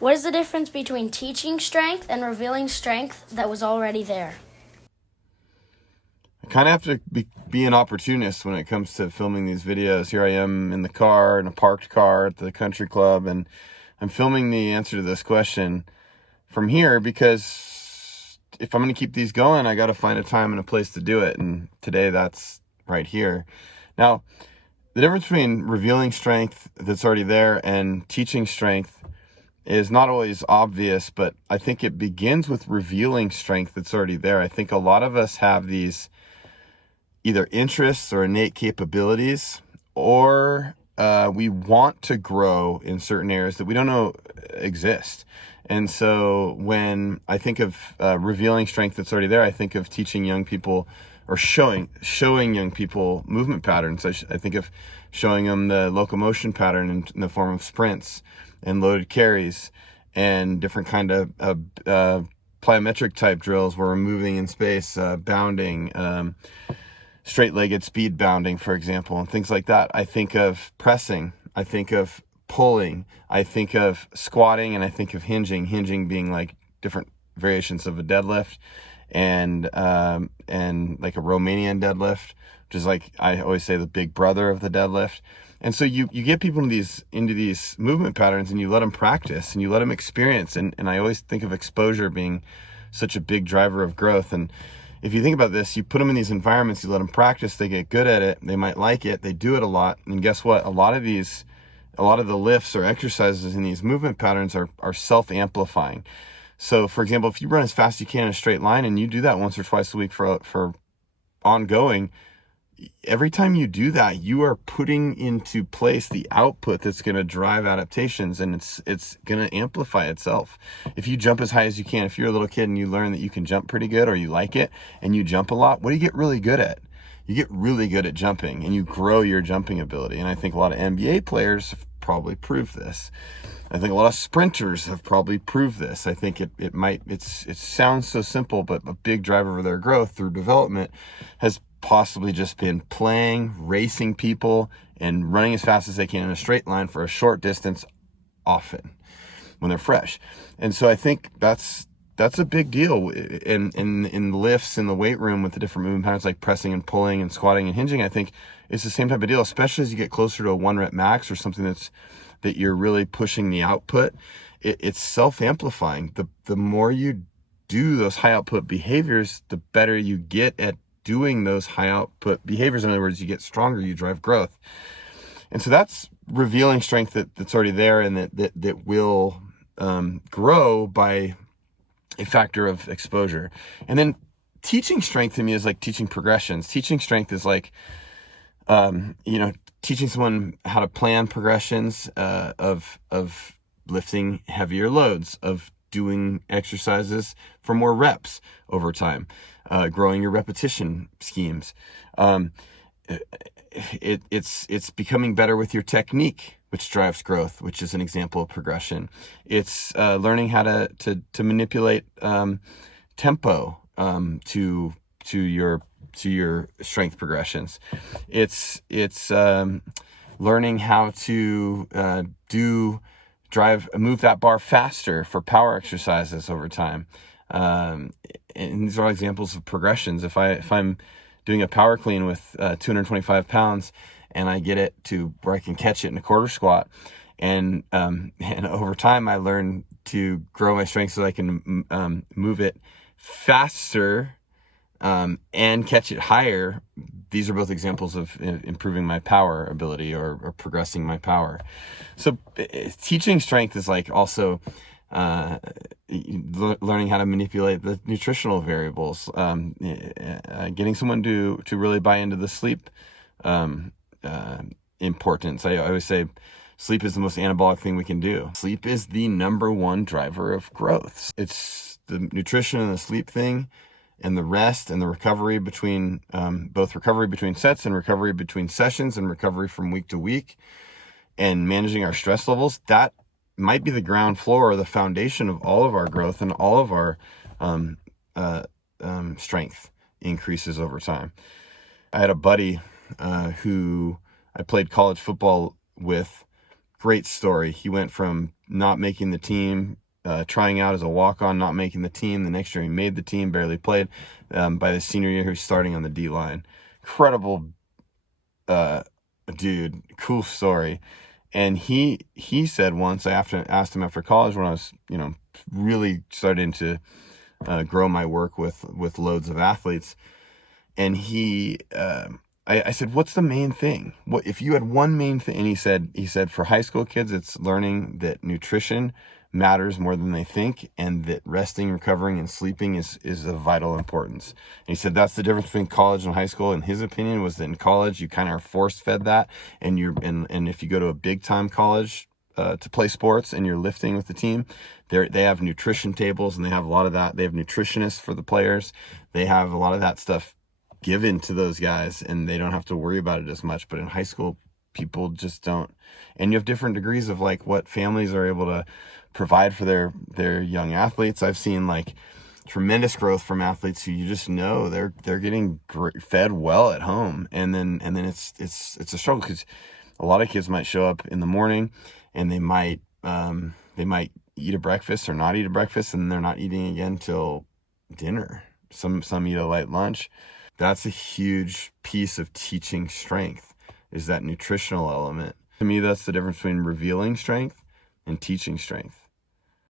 What is the difference between teaching strength and revealing strength that was already there? I kind of have to be an opportunist when it comes to filming these videos. Here I am in the car, in a parked car at the country club, and I'm filming the answer to this question from here because if I'm going to keep these going, I got to find a time and a place to do it. And today that's right here. Now, the difference between revealing strength that's already there and teaching strength is not always obvious, but I think it begins with revealing strength that's already there. I think a lot of us have these either interests or innate capabilities, or we want to grow in certain areas that we don't know exist. And so when I think of revealing strength that's already there, I think of teaching young people or showing young people movement patterns. I think of showing them the locomotion pattern in the form of sprints and loaded carries and different kind of plyometric type drills where we're moving in space, bounding, straight-legged speed bounding, for example, and things like that. I think of pressing, I think of pulling, I think of squatting, and I think of hinging being like different variations of a deadlift, and like a Romanian deadlift, which is like, I always say, the big brother of the deadlift. And so you get people into these movement patterns, and you let them practice and you let them experience. And I always think of exposure being such a big driver of growth. And if you think about this, you put them in these environments, you let them practice, they get good at it, they might like it, they do it a lot. And guess what? A lot of the lifts or exercises in these movement patterns are self-amplifying. So for example, if you run as fast as you can in a straight line and you do that once or twice a week for ongoing, every time you do that, you are putting into place the output that's going to drive adaptations, and it's going to amplify itself. If you jump as high as you can, if you're a little kid and you learn that you can jump pretty good, or you like it and you jump a lot, what do you get really good at? You get really good at jumping, and you grow your jumping ability. And I think a lot of NBA players have probably proved this. I think a lot of sprinters have probably proved this. I think it sounds so simple, but a big driver of their growth through development has possibly just been playing, racing people, and running as fast as they can in a straight line for a short distance, often when they're fresh. And so I think that's a big deal in lifts in the weight room with the different movement patterns like pressing and pulling and squatting and hinging. I think it's the same type of deal, especially as you get closer to a 1 rep max or something that you're really pushing the output. It's self-amplifying. The more you do those high output behaviors, the better you get at doing those high output behaviors. In other words, you get stronger, you drive growth. And so that's revealing strength that's already there, and that will grow by a factor of exposure. And then teaching strength to me is like teaching progressions. Teaching strength is like, teaching someone how to plan progressions of lifting heavier loads, of doing exercises for more reps over time, growing your repetition schemes. It's becoming better with your technique, which drives growth, which is an example of progression. It's learning how to manipulate tempo to your strength progressions. It's learning how to move that bar faster for power exercises over time. And these are all examples of progressions. If I'm doing a power clean with 225 pounds and I get it to where I can catch it in a quarter squat, and over time I learn to grow my strength so that I can move it faster and catch it higher. These are both examples of improving my power ability or progressing my power. So teaching strength is like also learning how to manipulate the nutritional variables, getting someone to really buy into the sleep importance. I always say sleep is the most anabolic thing we can do. Sleep is the number one driver of growth. It's the nutrition and the sleep thing, and the rest and the recovery between both recovery between sets and recovery between sessions and recovery from week to week, and managing our stress levels. That might be the ground floor or the foundation of all of our growth and all of our strength increases over time. I had a buddy who I played college football with great story. He went from not making the team, trying out as a walk-on, not making the team. The next year he made the team, barely played. By the senior year, he was starting on the D-line. Incredible dude, cool story. And he said once, I asked him after college, when I was, really starting to grow my work with loads of athletes, and I said, what's the main thing? What if you had one main thing? And he said for high school kids, it's learning that nutrition matters more than they think, and that resting, recovering, and sleeping is of vital importance. And he said that's the difference between college and high school. And his opinion was that in college you kind of are force fed that, and if you go to a big time college to play sports and you're lifting with the team, they have nutrition tables, and they have a lot of that. They have nutritionists for the players. They have a lot of that stuff given to those guys, and they don't have to worry about it as much. But in high school, people just don't. And you have different degrees of like what families are able to provide for their young athletes. I've seen like tremendous growth from athletes who you just know they're getting fed well at home, and then it's a struggle, because a lot of kids might show up in the morning and they might eat a breakfast or not eat a breakfast, and they're not eating again till dinner. Some eat a light lunch. That's a huge piece of teaching strength, is that nutritional element. To me, that's the difference between revealing strength and teaching strength.